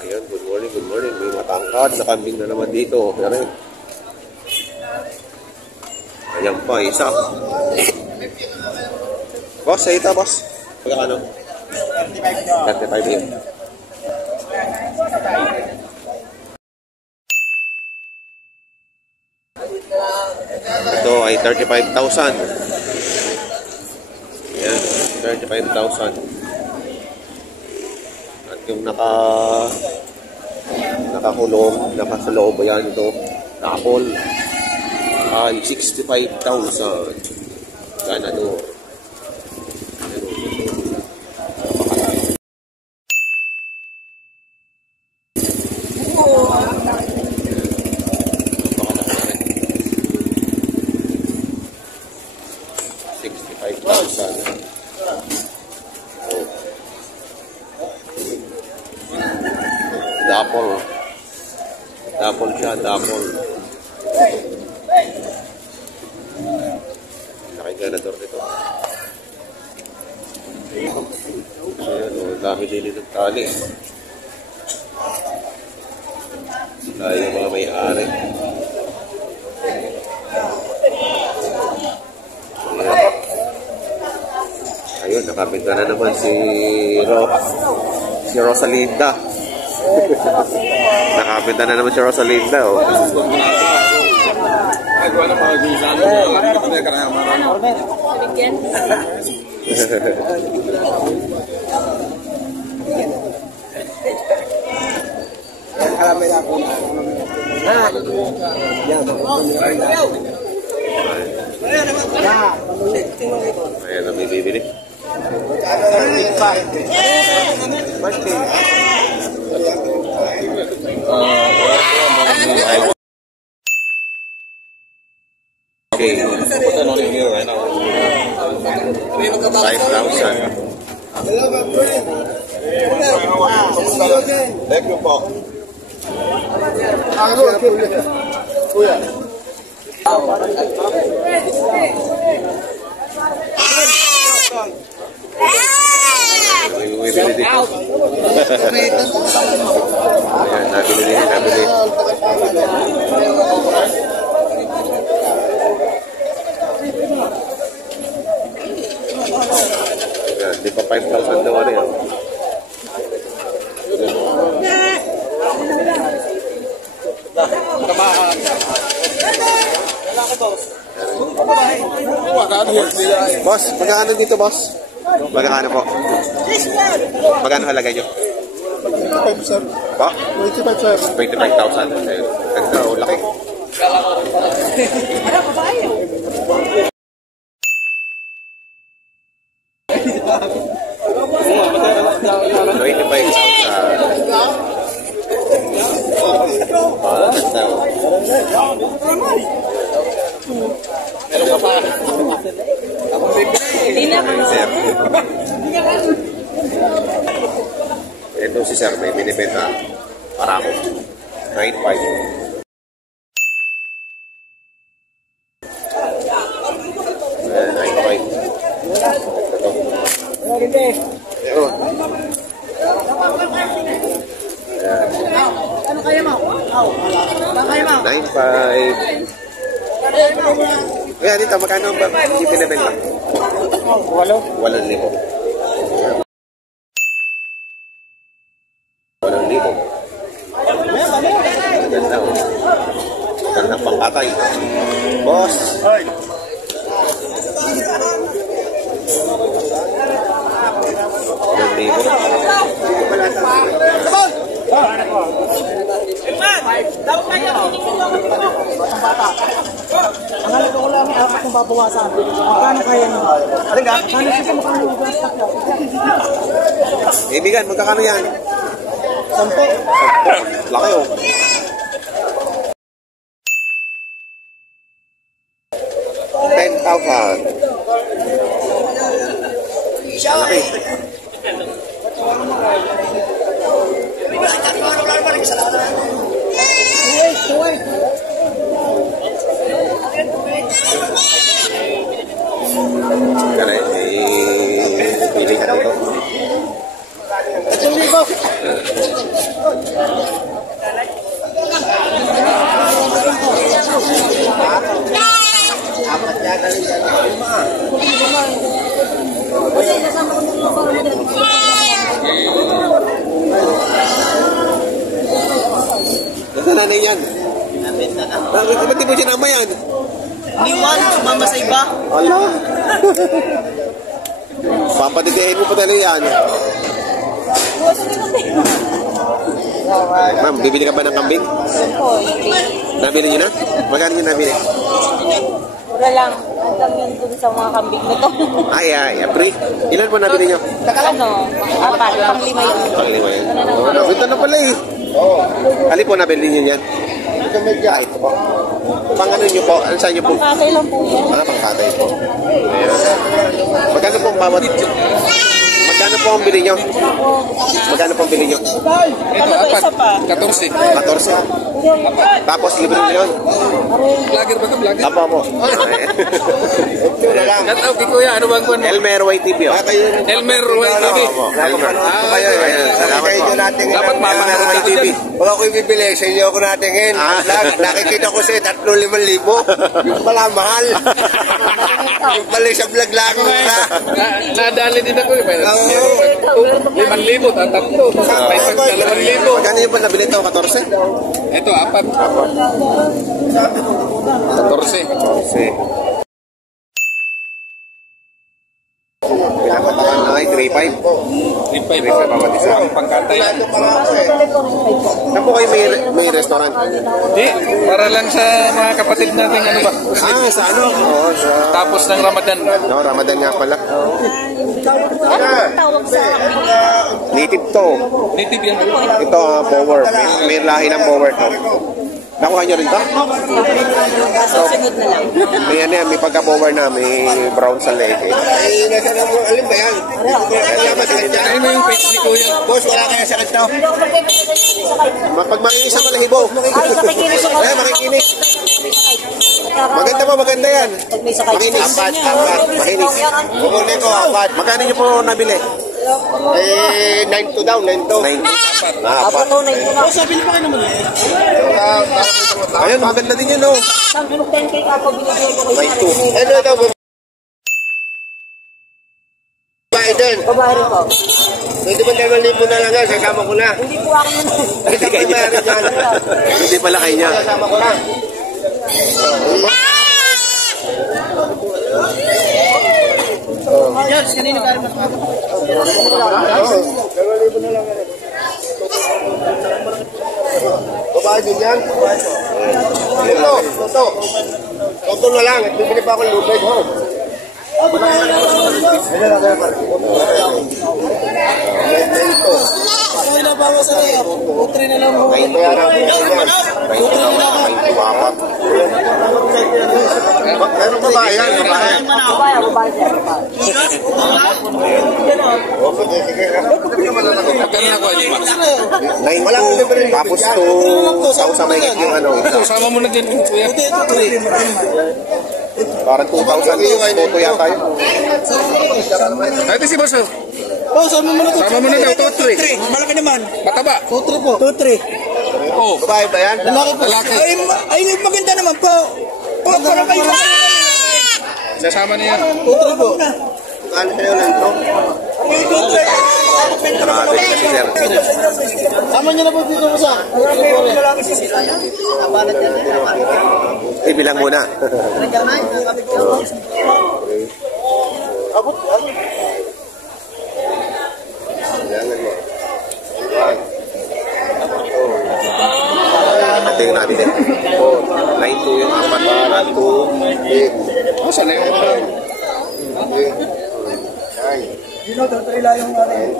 Ayan, good morning, good morning. May matangkad na kambing na naman dito. Ayan. Ayan pa, isa. Boss, sa ita, boss. Pagkakano? 35 yun. Ito ay 35,000. Ayan, 35,000. At yung nakakulong, nakasaloob yan ito, nakapol, ay 65,000. Ganador. Dapol siya, dapol. Nakiganador nito. Ayan o, dami din ng tali. Sila yung mga may-ari. Ayun, nakapinta na naman si Rosalinda. Nakapinta na naman si Rosalinda, oh. Ayan na may bibili. Okay. 5,000. Thank you po. Kuya. Bibili dito. Ayan, nabili. Ayan, di pa 5,000 daw ano yan. Boss, magkano dito, boss? Magkano po? Magkano halaga nyo? 25, sir. Pa? 25, sir. 25,000. Ganda, o laki. Ito si sir, may binibenta para ako. 9.5. Ano kaya mo? Kaya mo? 9.5. Kaya dito, magkano ba si binibenta? 8,000. 8,000. Maganda, oh. Magandang pangkatay. Boss! Ay! Ang halaga ko lang, apat kong babawasan. Magkano kaya nyo? Alaga? Kano siya sa makano yung stock nyo? Ibigan, magkakano yan? 10. Laki, oh. 10,000. Laki. Pili ka dito. Nasa nanay yan? Ba't di mo sinama yan? Liwan, sumama sa iba. Ala. Papadigayin mo pa talaga yan. Ma'am, bibili ka ba ng kambing? Nabili niyo na? Magkano niyo nabili? Wala lang. Hanggang yun dun sa mga kambing na to. Ay, free. Ilan po nabili niyo? Ano? Apat. Pang-lima yun. Panglima yan. Ito na pala eh. Alin po nabili niyo yan? Ito po. Pang ano niyo po? Ano saan niyo po? Pangkatay lang po yan. Pangkatay po. Ayan. Magkano po ang bawat? Magkano po ang bili niyo? Magkano po ang bili niyo? Ano ba isa pa? 14. Tapos libre niyo yun? Vlogger ba ka? Vlogger? Apo po. Nataw kay Kuya, ano bang kuwan? Elmer YTV oh. Elmer YTV. Elmer. Salamat po. Dapat mamanood ka YTV. Pag ako'y bibili, sa inyo ako natingin. Nakikita ko sa 35,000. Yung pala mahal. Yung pala sa vlog lang ko na. Nadali din ako. 5,000, tatlo. May pag 2,000. Magkano yung ba nabili ito? 14? Ito, 4. 14. Pinapatakan ay 3.5. 3,500 bawat isa. Ang pangkatay. Saan po kayo may restaurant? Di, para lang sa mga kapatid natin, ano ba? Sa ano? Oo, sa... Tapos ng Ramadan. No, Ramadan nga pala. Ano tawag sa kambing? Native to. Native yan. Ito, power. May lahi ng power to. Nakuha nyo rin to? Susunod na lang. May ano yan, may pagka-power na, may brown sa leg. Ay, nasa na mo, alin ba yan? Kaya masakit yan. Ano mo yung page ni Kuya? Boss, wala kaya sakit to. Pag makikinig sa balahibo. Ay, nakikinig ako. Eh, makikinig. Maganda ba? Maganda yan. Pag may sakay. Makinig. Makinig. Kukunin ko, apat. Magkano nyo po nabili? 9 to down, 9 to. 9. Apo to, na yun. Sabi niyo pa kayo naman eh. Ayun, maganda din yun, oh. Sabi mo 10K ako, binigay ko kayo. 9-2. Ano ito? Babae din. Babae rin po. Pwede ba 2,000 na lang yan? Sasama ko na. Hindi po ako yun. Hindi kayo niya. Hindi pala kayo niya. Sasama ko na. George, kanina ka rin mas mata. 2,000 na lang yan. Babae din yan? Ito. Ito na lang. At bibili pa akong lubid, ho. Ano na bawas sa iyo? Putri na lang mo. Bayaran ko yan. Meron ba yan? Babae, babae siya. Sige. Magkano na Kuya? 9-2. Tapos 2. Sa may yung ano. Ito, sama mo na din Kuya. Parang 2,000. Toto yata yun. Ito si Boss. Oh, sama mo na to. Sama mo na daw, 2-3. Malaki naman. Mataba. 2-3 po. 2-3. Oh, Babae ba yan? Lalaki po. Lalaki. Ay, maganda naman po. Oh, parang kayo. sasama na yan. 2-3 po. Ano kayo lang ito? Grabe kasi sir. Sama niyo na po dito mo sa. Ibilang muna. Bilangan mo. Ito yung natin. 9-2 yung apat. 2. Oh, sana yung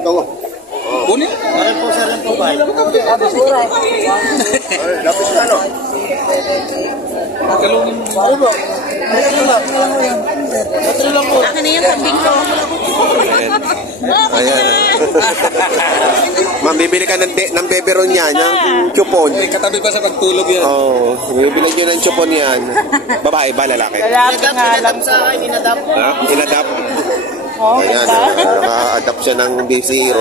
Ito. kunin. Lapis ka, no? Galungin mo. Akin na yung kambing ko. Ayan. Ma'am, bibili ka ng beberon yan, ng chupon. May katabi pa sa pagtulog yan. Oo, bibili nyo ng chupon yan. Babae ba, lalaki? Lalaki nga lang. Ha? Inadapt. Ayan, naka-adapt siya ng B0.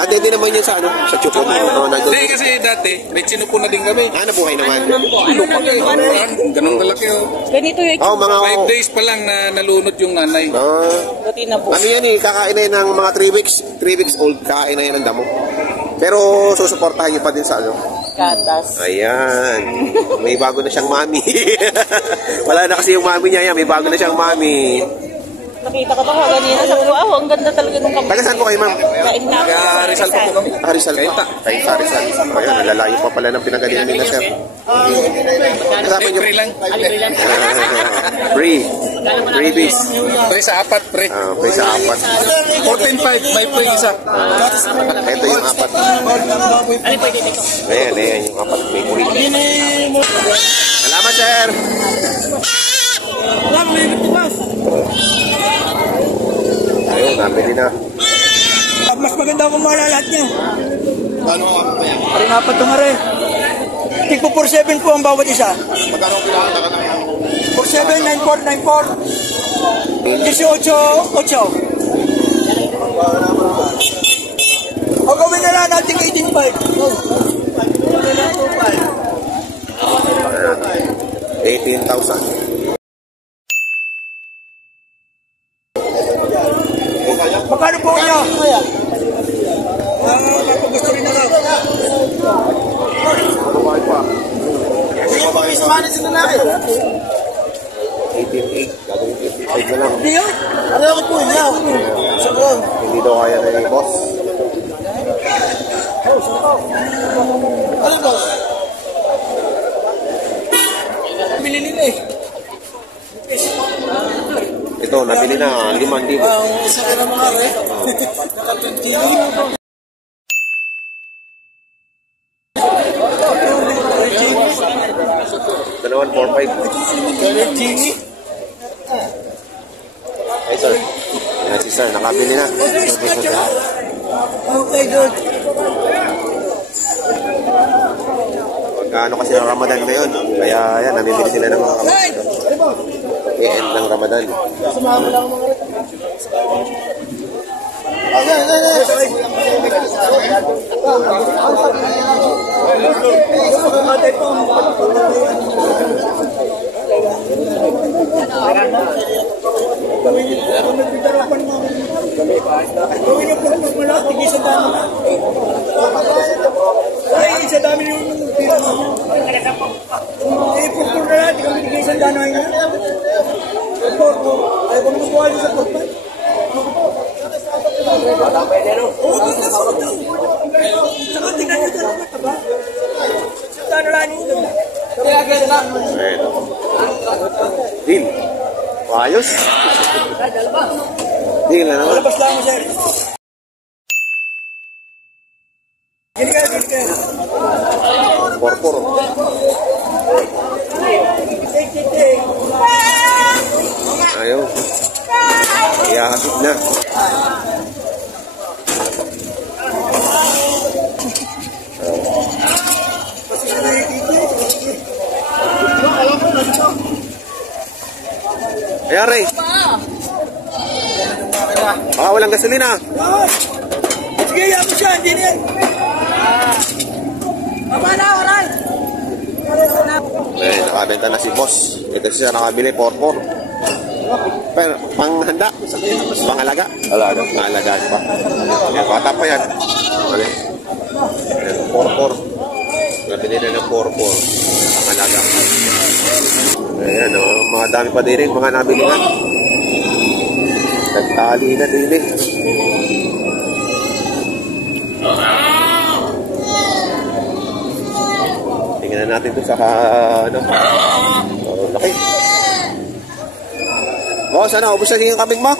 Dati din naman yun sa ano, sa Chukon. Hindi, kasi dati, may chinupo na din kami. Nabuhay naman. Ganun kalaki oh. Ganito yung Oh, mga 5 days pa lang na nalunod yung nanay. buti na po. ano yan eh, kakain na yan ng mga 3 weeks. 3 weeks old, kakain na yan ng damo. Pero susuportahan niyo pa din sa ano. Gatas. Ayan. May bago na siyang mami. Wala na kasi yung mami niya yan. May bago na siyang mami. Nakita ko to kanina. Sabi ko, ang ganda talaga nung kambing. Taga saan po kayo, ma'am? Kain na ako. Kaya Rizal po po kami. Rizal pa. Kayo sa Rizal. Ayan, nalalayo pa pala ng pinagalingan nila, sir. Kasama niyo. Free lang. Free. Freebies. Free sa apat, pre. Free sa 4. 14.5, may free isa. Ito yung 4. Ayan, yung 4. May free. Salamat, sir. Ayun, nabili na. Mas maganda kung mawala lahat niya. Pari nga pa tumari. Tigpo 47 po ang bawat isa. 47, 94, 94. 18, 8. O gawin na lang natin 18.5. 18,000. Magkano po niya? Gusto rin na lang. Sige, isamahan sa lalaki. 18,800. Gagawin 18,500 na lang. Hindi yan. Ano ako po niya? Hindi daw kaya na yung boss. Ano ba? Bili nila eh. Ito, nabili na 5,000. Isa ka na mga re. Nakapagtili. Dalawan, 4,500. Ay, sir. Yan si sir, nakabili na. Okay, good. Pagkaano kasi ng Ramadan ngayon. Kaya yan, namimili sila ng mga i-end ng Ramadan. Ay, isa dami yung tira mo. Eh, pupur na natin kami bigay isang dano ngayon. Ay, kung magkuha sa pagpan. Saka tingnan nyo dyan naman, taba? Saan na lang yung Ayan. Deal. Ayos. Deal na naman. labas lang mo, sir. Gini kayo, gini kayo. Porpor. Ayaw. Iyahatid na. Ayan, Ray. Baka walang gasolina. Sige, yan mo siya, hindi niyan. Tama na, alright. Eh, nakabenta na si boss. Ito siya nakabili, porpor. Pero, panghanda. Pangalaga. Alaga. Pangalagaan pa. Ayan, bata pa yan. Ayan, porpor. Nabili na ng porpor. Pangalaga. Ayan, mga dami pa din rin, mga nabili na. Nagtali na din eh. Tingnan natin ito sa ano. Laki. Boss, ano? Ubus na yung kambing mo?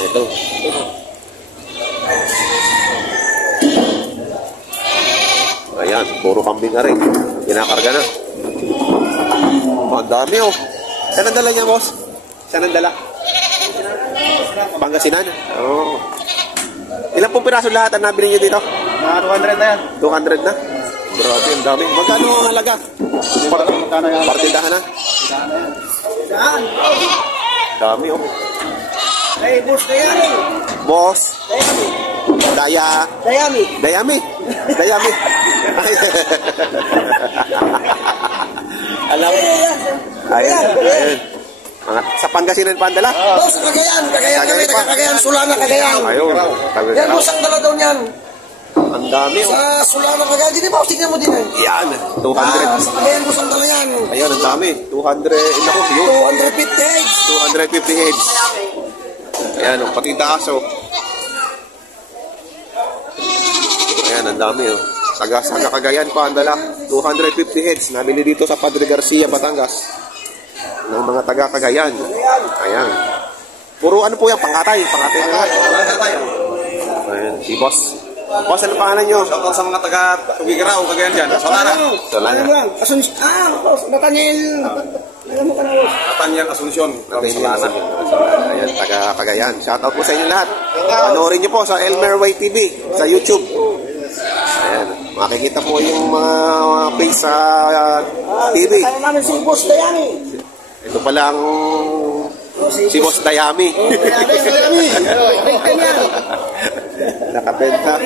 Ito. Ayan, puro kambing na rin. Kinakarga na. Ang dami oh. Saan ang dala niya, boss? Saan ang dala? Pangasinan? Oo. Ilan pong piraso lahat ang nabili niyo dito? 200 na yan. 200 na? Grabe, ang dami. Magkano ang halaga? Magkano yan? Partidahan na? Dami, oh. Hey, boss, Dayami. Boss. Dayami. Dayami. Alam mo. Ayun. Mga sa Pangasinan pa ang dala. Boss, Cagayan kami, Cagayan, Sulana, Cagayan. Ayun. Yan, boss, ang dala daw niyan. Ang dami, oh. Sa Sulana, Cagayan, di ba? Tingnan mo din eh. Yan. 200. Sa Cagayan, boss, ang dala yan. Ayun, ang dami. 200. Naku, yun. 250 eggs. 250 heads. Ayan, oh, pati taas, oh. Ayan, ang dami, oh. Sa Cagayan pa ang dala. 250 heads. Nabili dito sa Padre Garcia, Batangas. Ng mga taga Cagayan. Ayan. Puro ano po yan, pangkatay. Pangkatay na lahat. Ayan, si Boss. Boss, ano pangalan nyo? Shoutout sa mga taga Tugigaraw, Cagayan dyan. Solana. Solana. Boss, Nathaniel. Alam mo ka na, boss. Nathaniel Asuncion. Solana. Ayan, taga Cagayan. Shoutout po sa inyo lahat. Panoorin nyo po sa Elmer Way TV sa YouTube. Ayan, makikita po yung mga page sa TV. Kaya namin si Boss Dayami. Ito pala ang si Boss Dayami. Nakabenta.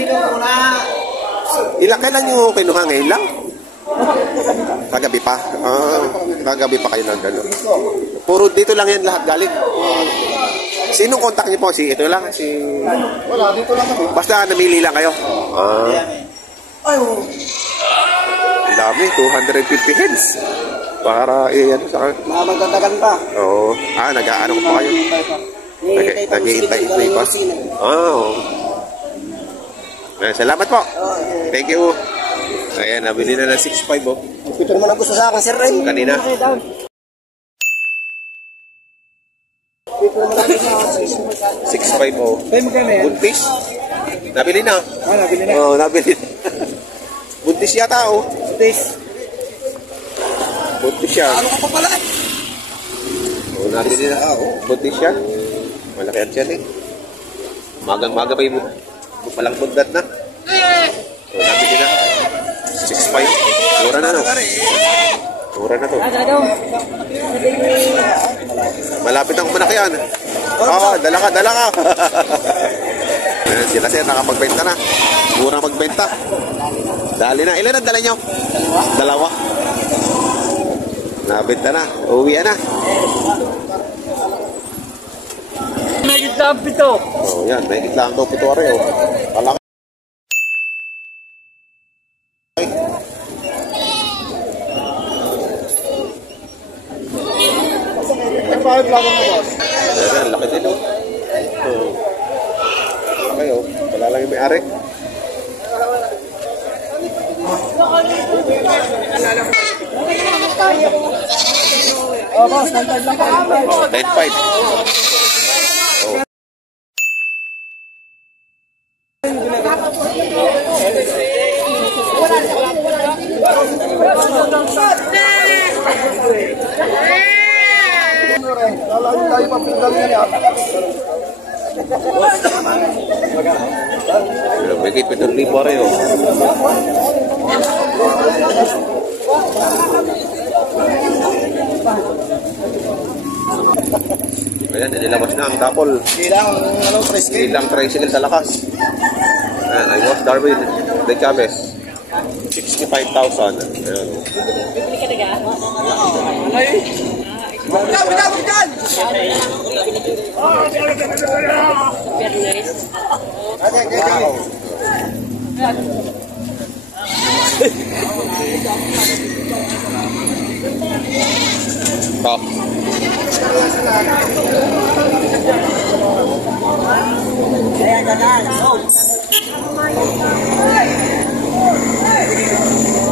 Ilang kailan nyo kinuha ngayon lang? Kagabi pa? Kagabi pa kayo ng gano'n. Puro dito lang yan lahat galing. Sinong contact niyo po? Ito lang? Wala, dito lang kami. Basta namili lang kayo? Ang dami, 250 heads. Para ano sa akin. Mga magdadagan pa. Oo. Nag-aano ko pa kayo. Nag-iintay pa. Oo. Salamat po. Thank you. Ayan, nabili na ng 6.5, oh. Ito naman ang gusto sa akin, Sir Ren. Kanina. 6.5, oh. Ay, magkano yan? Buntis. Nabili na. Nabili na. Oo, nabili na. Buntis yata, oh. Buntis siya. Ano ka pa pala? Oo, nabili na. Buntis siya. Malaki yan siya, eh. Magang-maga pa yung palang bundat na. Oo, nabili na. 6.5. Mura na, no? Mura na to. Malapit ang manakyan. Dala ka. Sila siya, nakapagbenta na. Mura magbenta. Dali na. Ilan ang dala nyo? Dalawa. Nabenta na. Uwi na. May gitlang pito. Oh, yan. May gitlang daw pito rin. Palaki. Five lang mo, boss. Ayan, laki din, oh. Okay, oh. Wala lang yung may-ari. Boss, 9.5. Oh. Lalayo tayo papindal niya. May kipit ng libo rin, oh. Ayan, nilabas na ang tapol. Ilang tricycle sa lakas. Ayan, I was Darwin de Chavez. 65,000. Ayan.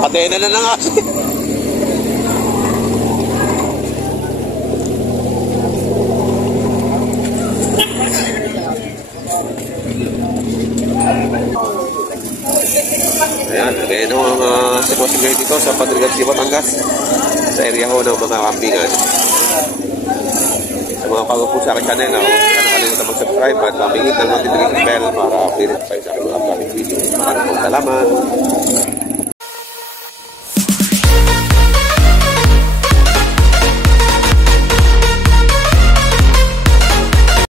Kadena na nga. Ayan, ganyan ang sitwasyon ngayon dito sa Padre Garcia, Batangas, sa area ho ng mga kambingan. Sa mga bago po sa aking channel, huwag na nakalimutan mag-subscribe at pamingit ng notification bell para update tayo sa aking mga upcoming video. Maraming salamat.